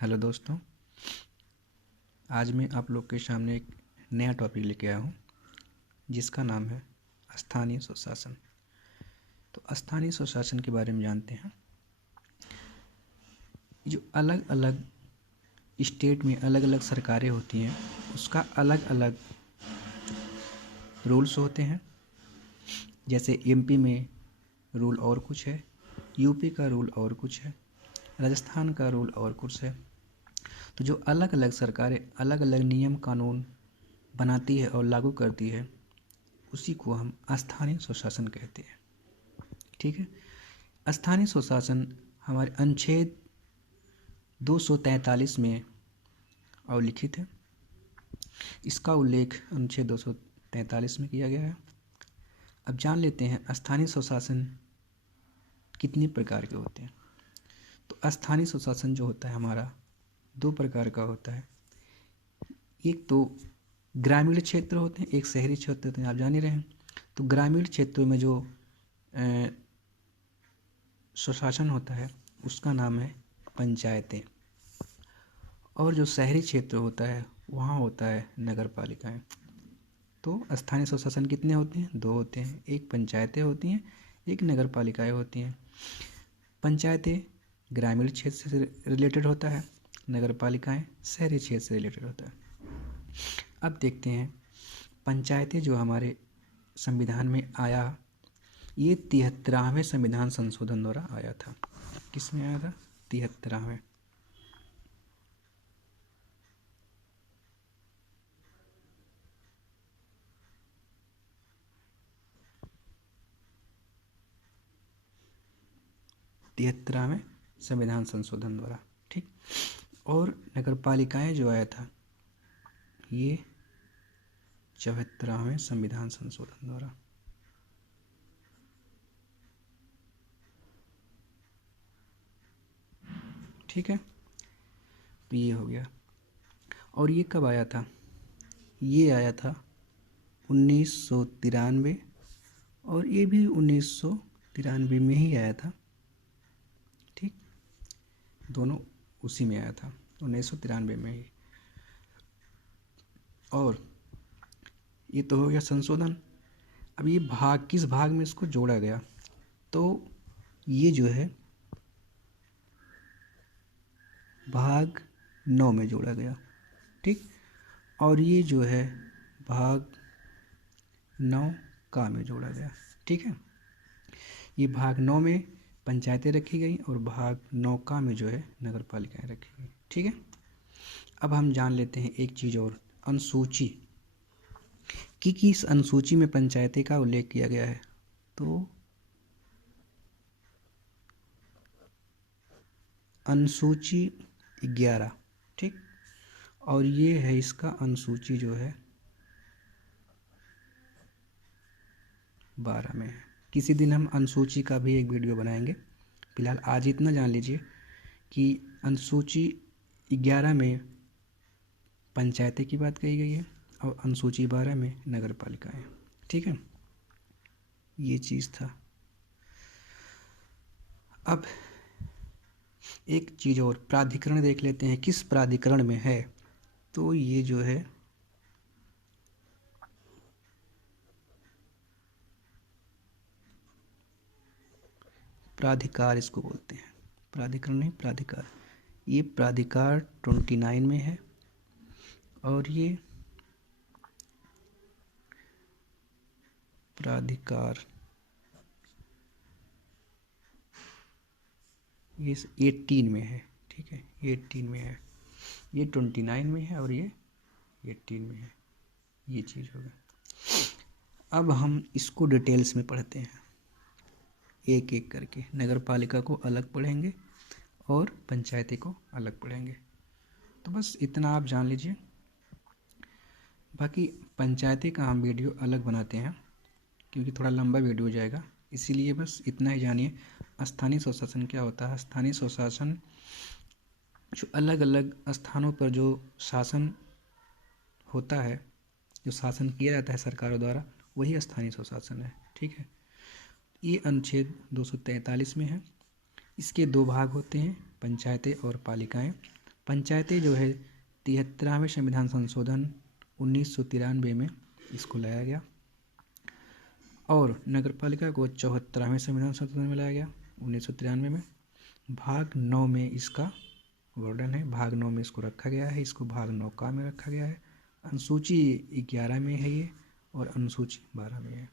Hello दोस्तों, आज मैं आप लोग के सामने एक नया टॉपिक लेके आया हूँ जिसका नाम है स्थानीय स्वशासन। तो स्थानीय स्वशासन के बारे में जानते हैं। जो अलग अलग स्टेट में अलग अलग सरकारें होती हैं उसका अलग अलग रूल्स होते हैं। जैसे एमपी में रूल और कुछ है, यूपी का रूल और कुछ है, राजस्थान का रूल और कुछ है। तो जो अलग अलग सरकारें अलग अलग नियम कानून बनाती है और लागू करती है उसी को हम स्थानीय स्वशासन कहते हैं। ठीक है। स्थानीय स्वशासन हमारे अनुच्छेद 243 में अवलिखित है। इसका उल्लेख अनुच्छेद 243 में किया गया है। अब जान लेते हैं स्थानीय स्वशासन कितने प्रकार के होते हैं। तो स्थानीय स्वशासन जो होता है हमारा दो प्रकार का होता है। एक तो ग्रामीण क्षेत्र होते हैं, एक शहरी क्षेत्र होते हैं, आप जान ही रहे हैं। तो ग्रामीण क्षेत्रों में जो स्वशासन होता है उसका नाम है पंचायतें, और जो शहरी क्षेत्र होता है वहाँ होता है नगर पालिकाएँ। तो स्थानीय स्वशासन कितने होते हैं? दो होते हैं, एक पंचायतें होती हैं, एक नगर पालिकाएँ होती हैं। पंचायतें ग्रामीण क्षेत्र से रिलेटेड होता है, नगर पालिकाएँ शहरी क्षेत्र से रिलेटेड होता है। अब देखते हैं पंचायतें जो हमारे संविधान में आया, ये 73वें संविधान संशोधन द्वारा आया था। किस में आया था? 73वें। संविधान संशोधन द्वारा। ठीक। और नगर पालिकाएँ जो आया था ये 74वें संविधान संशोधन द्वारा। ठीक है, तो ये हो गया। और ये कब आया था? ये आया था 1993, और ये भी 1993 में ही आया था। ठीक, दोनों उसी में आया था 1993 में ही। और ये तो हो गया संशोधन। अब ये भाग किस भाग में इसको जोड़ा गया? तो ये जो है भाग 9 में जोड़ा गया। ठीक, और ये जो है भाग 9 का में जोड़ा गया। ठीक है, ये भाग 9 में पंचायतें रखी गई और भाग 9 का में जो है नगर पालिकाएँ रखी गई। ठीक है। अब हम जान लेते हैं एक चीज़ और, अनुसूची कि किस अनुसूची में पंचायतें का उल्लेख किया गया है। तो अनुसूची 11। ठीक, और ये है इसका अनुसूची जो है 12 में है। किसी दिन हम अनुसूची का भी एक वीडियो बनाएंगे। फिलहाल आज इतना जान लीजिए कि अनुसूची 11 में पंचायतें की बात कही गई है और अनुसूची 12 में नगर पालिकाएँ। ठीक है, ये चीज़ था। अब एक चीज़ और, प्राधिकरण देख लेते हैं किस प्राधिकरण में है। तो ये जो है प्राधिकार इसको बोलते हैं, प्राधिकरण नहीं प्राधिकार। ये प्राधिकार 29 में है, और ये प्राधिकार ये 18 में है। ठीक है, ये 18 में है, ये 29 में है और ये 18 में है। ये चीज़ होगा। अब हम इसको डिटेल्स में पढ़ते हैं एक एक करके। नगर पालिका को अलग पढ़ेंगे और पंचायती को अलग पढ़ेंगे। तो बस इतना आप जान लीजिए। बाकी पंचायती का हम वीडियो अलग बनाते हैं क्योंकि थोड़ा लंबा वीडियो हो जाएगा, इसीलिए बस इतना ही जानिए स्थानीय स्वशासन क्या होता है। स्थानीय स्वशासन जो अलग अलग स्थानों पर जो शासन होता है, जो शासन किया जाता है सरकारों द्वारा, वही स्थानीय स्वशासन है। ठीक है, ये अनुच्छेद 243 में है। इसके दो भाग होते हैं, पंचायतें और पालिकाएं। पंचायतें जो है 73वें संविधान संशोधन 1993 में इसको लाया गया, और नगर पालिका को 74वें संविधान संशोधन में लाया गया 1993 में। भाग 9 में इसका वर्णन है, भाग 9 में इसको रखा गया है, इसको भाग 9 का में रखा गया है। अनुसूची 11 में है ये, और अनुसूची 12 में है।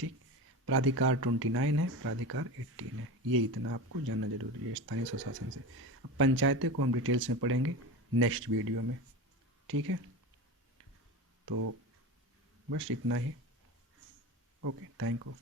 ठीक, प्राधिकार 29 है, प्राधिकार 18 है। ये इतना आपको जानना जरूरी है स्थानीय स्वशासन से। अब पंचायतें को हम डिटेल्स में पढ़ेंगे नेक्स्ट वीडियो में। ठीक है, तो बस इतना ही। Okay, thank you.